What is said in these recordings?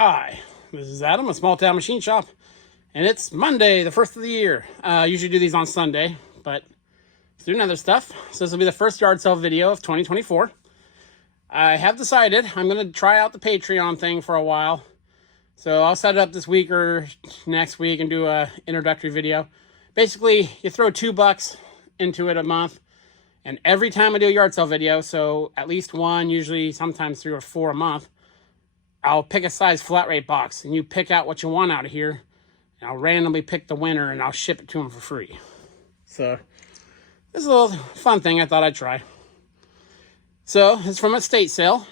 Hi, this is Adam, a small town machine shop, and it's Monday, the first of the year. I usually do these on Sunday, but let's do other stuff. So this will be the first yard sale video of 2024. I have decided I'm going to try out the Patreon thing for a while. So I'll set it up this week or next week and do a introductory video. Basically, you throw $2 into it a month, and every time I do a yard sale video, so at least one, usually sometimes 3 or 4 a month, I'll pick a size flat rate box, and you pick out what you want out of here, and I'll randomly pick the winner, and I'll ship it to them for free. So this is a little fun thing I thought I'd try. So it's from a estate sale.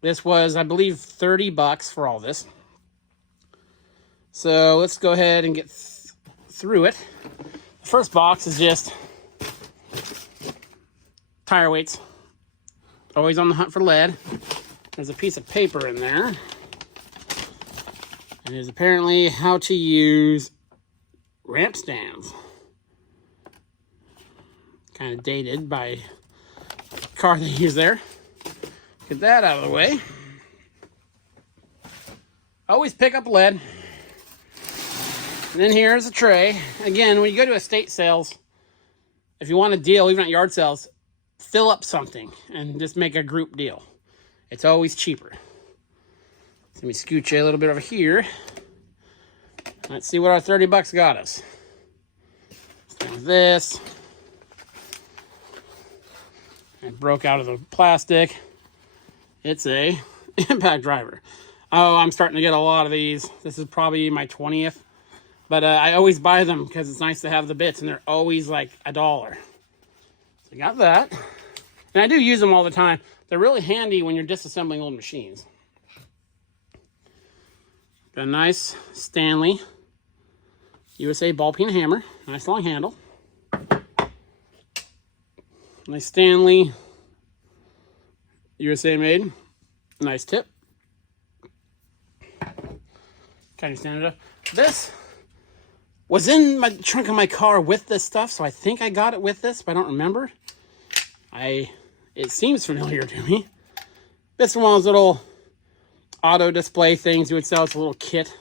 This was, I believe, $30 for all this. So let's go ahead and get through it. The first box is just tire weights. Always on the hunt for lead. There's a piece of paper in there. And it is apparently how to use ramp stands. Kind of dated by the car they use there. Get that out of the way. Always pick up lead. And then here's a tray. Again, when you go to estate sales, if you want a deal, even at yard sales, fill up something and just make a group deal. It's always cheaper. So let me scooch you a little bit over here. Let's see what our $30 got us. Start with this. It broke out of the plastic. It's a impact driver. Oh, I'm starting to get a lot of these. This is probably my 20th. But I always buy them because it's nice to have the bits, and they're always like $1. So I got that. And I do use them all the time. They're really handy when you're disassembling old machines. Got a nice Stanley USA ball peen hammer. Nice long handle. Nice Stanley USA made. Nice tip. Kind of stand it up. This was in my trunk of my car with this stuff, so I think I got it with this, but I don't remember. It seems familiar to me. This is one of those little auto display things you would sell. It's a little kit.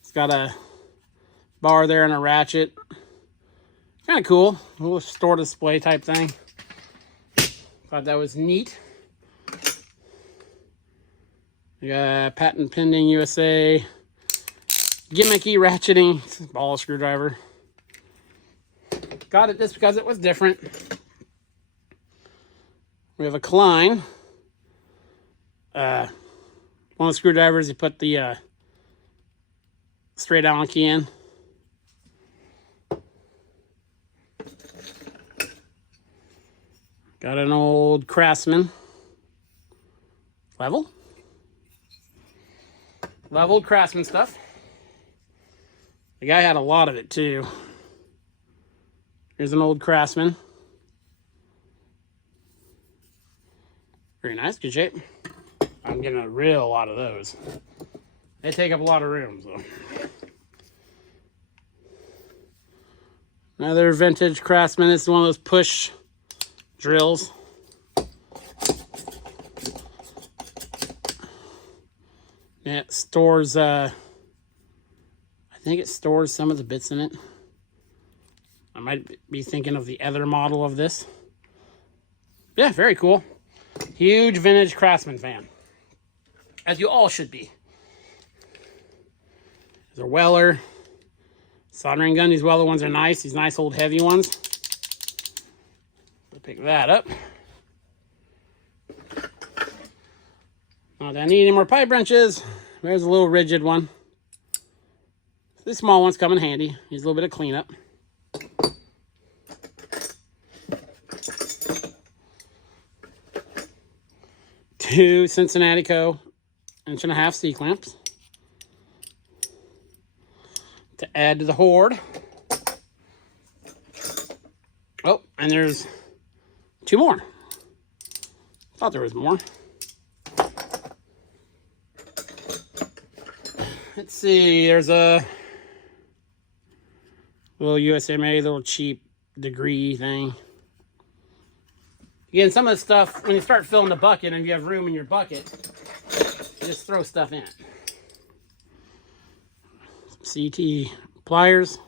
It's got a bar there and a ratchet. Kind of cool. A little store display type thing. Thought that was neat. We got patent pending USA. Gimmicky ratcheting ball screwdriver. Got it just because it was different. We have a Klein. One of the screwdrivers, you put the straight Allen key in. Got an old Craftsman. Leveled Craftsman stuff. The guy had a lot of it too. Here's an old Craftsman. Very nice, good shape. I'm getting a real lot of those. They take up a lot of room, so. Another vintage Craftsman. This is one of those push drills. Yeah, it stores, I think it stores some of the bits in it. I might be thinking of the other model of this. Yeah, very cool. Huge vintage Craftsman fan. As you all should be. There's a Weller. Soldering gun. These Weller ones are nice. These nice old heavy ones. We'll pick that up. Not that I need any more pipe wrenches. There's a little rigid one. These small ones come in handy. Needs a little bit of cleanup. Two Cincinnati Co. 1.5 C-clamps to add to the hoard. Oh, and there's 2 more. Thought there was more. Let's see, there's a little USA made, little cheap degree thing. Again, some of the stuff, when you start filling the bucket and you have room in your bucket, you just throw stuff in it. CT pliers.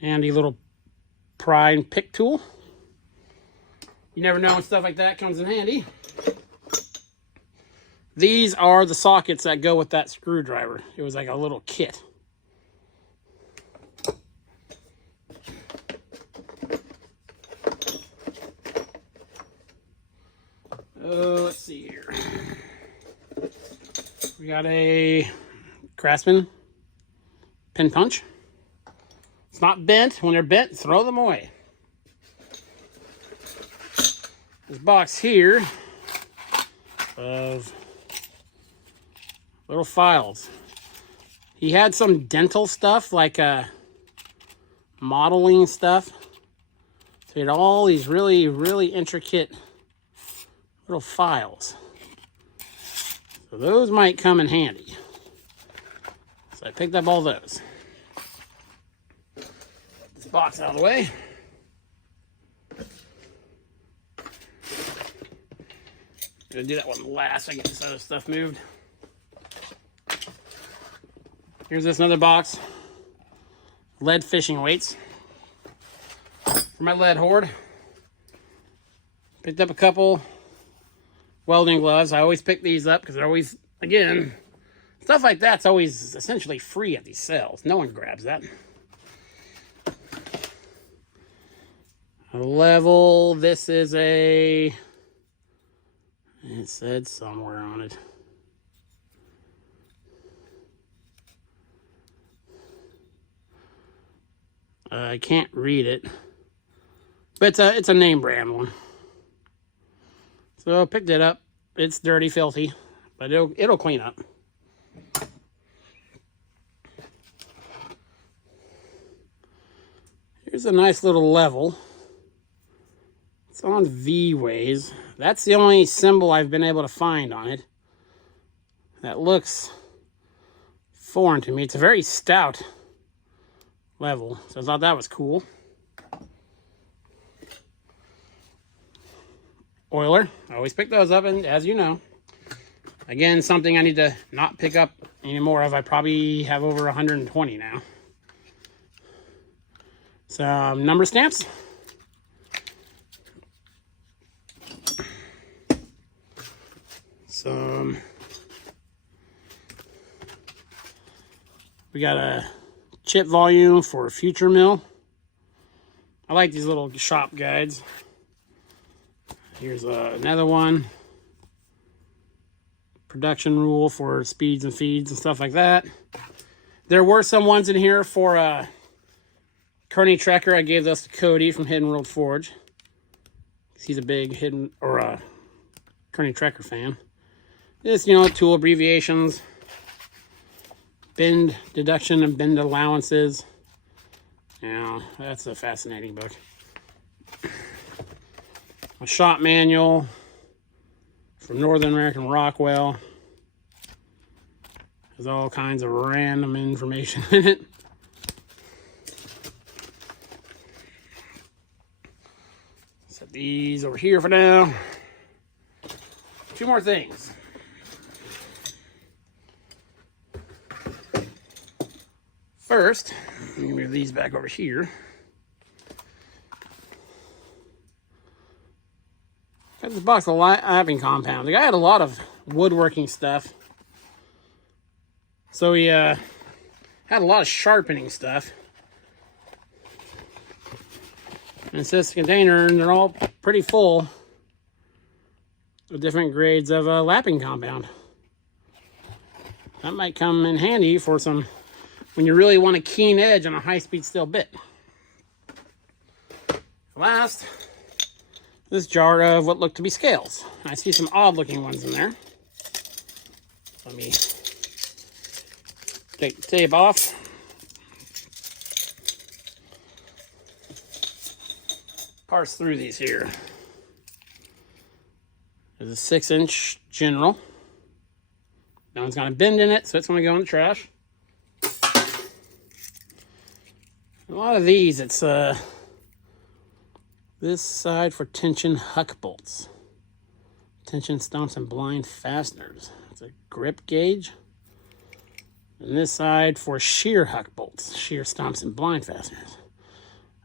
Handy little pry and pick tool. You never know when stuff like that comes in handy. These are the sockets that go with that screwdriver. It was like a little kit. Let's see here. We got a Craftsman pin punch. It's not bent. When they're bent, throw them away. This box here of little files. He had some dental stuff, like modeling stuff. So he had all these really, really intricate little files. So those might come in handy. So I picked up all those. This box out of the way. I'm gonna do that one last so I get this other stuff moved. Here's this another box. Lead fishing weights for my lead hoard. Picked up a couple welding gloves. I always pick these up because they're always, again, stuff like that's always essentially free at these sales. No one grabs that. A level. This is a, it said somewhere on it. I can't read it, but it's a name brand one. So I picked it up. It's dirty, filthy, but it'll clean up. Here's a nice little level. It's on V-Ways. That's the only symbol I've been able to find on it. That looks foreign to me. It's a very stout level, so I thought that was cool. Oiler, I always pick those up, and as you know, again, something I need to not pick up anymore of. I probably have over 120 now. Some number stamps. We got a chip volume for future mill. I like these little shop guides. Here's another one. Production rule for speeds and feeds and stuff like that. There were some ones in here for Kearney Trekker. I gave those to Cody from Hidden World Forge. He's a big Kearney Trekker fan. This, you know, tool abbreviations, bend deduction and bend allowances. Yeah, that's a fascinating book. A shop manual from Northern American Rockwell. There's all kinds of random information in it. Set these over here for now. Two more things. First, let me move these back over here. Got this box of lapping compound. The guy had a lot of woodworking stuff. So he had a lot of sharpening stuff. And it's this container, and they're all pretty full with different grades of lapping compound. That might come in handy for some, when you really want a keen edge on a high-speed steel bit. Last, this jar of what look to be scales. I see some odd-looking ones in there. Let me take the tape off. Parse through these here. There's a 6-inch general. That one's got a bend in it, so it's going to go in the trash. A lot of these, it's this side for tension huck bolts. Tension stumps and blind fasteners. It's a grip gauge. And this side for shear huck bolts, shear stumps, and blind fasteners.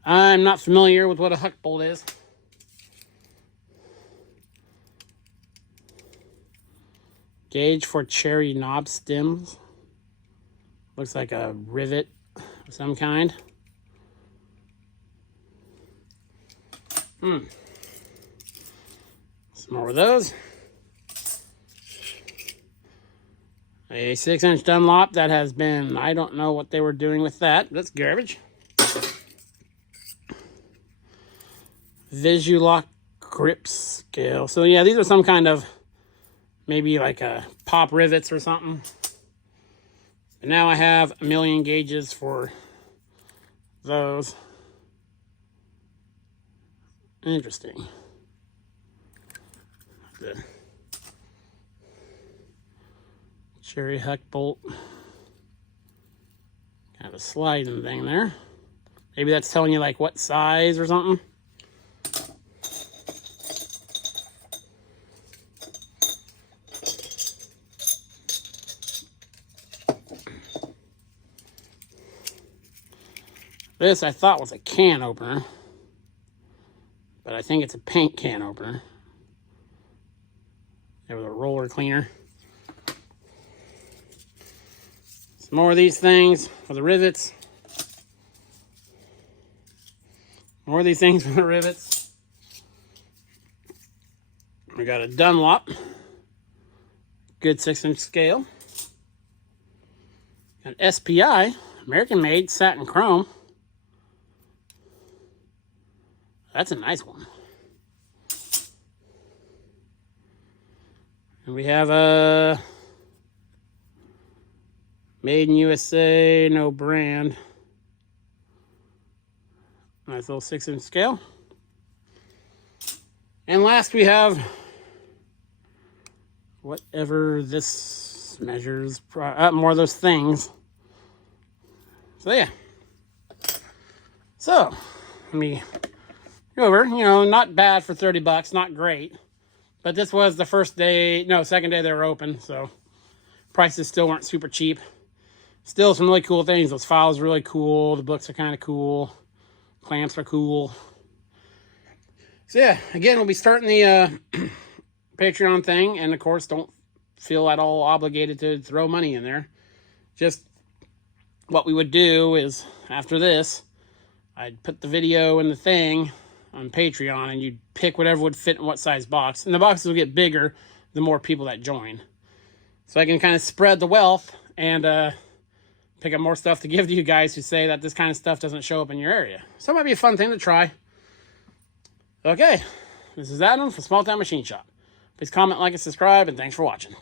I'm not familiar with what a huck bolt is. Gauge for cherry knob stems. Looks like a rivet of some kind. Some more of those. A 6-inch Dunlop that has been, I don't know what they were doing with that. That's garbage. Visulock grip scale. So yeah, these are some kind of, maybe like a pop rivets or something. And now I have a million gauges for those. Interesting. The cherry huck bolt. Kind of a sliding thing there. Maybe that's telling you like what size or something. This I thought was a can opener, but I think it's a paint can opener. There was a roller cleaner. Some more of these things for the rivets. More of these things for the rivets. We got a Dunlop. Good 6-inch scale. An SPI, American made satin chrome. That's a nice one. And we have a made in USA, no brand. Nice little 6-inch scale. And last we have whatever this measures, more of those things. So yeah. So, let me go over, you know, not bad for 30 bucks, not great. But this was the second day they were open, so prices still weren't super cheap. Still some really cool things. Those files are really cool. The books are kind of cool. Clamps are cool. So yeah, again, we'll be starting the Patreon thing. And of course, don't feel at all obligated to throw money in there. Just what we would do is, after this, I'd put the video and the thing on Patreon, and you'd pick whatever would fit in what size box. And the boxes will get bigger the more people that join. So I can kind of spread the wealth and pick up more stuff to give to you guys who say that this kind of stuff doesn't show up in your area. So it might be a fun thing to try. Okay, this is Adam from Small Town Machine Shop. Please comment, like, and subscribe, and thanks for watching.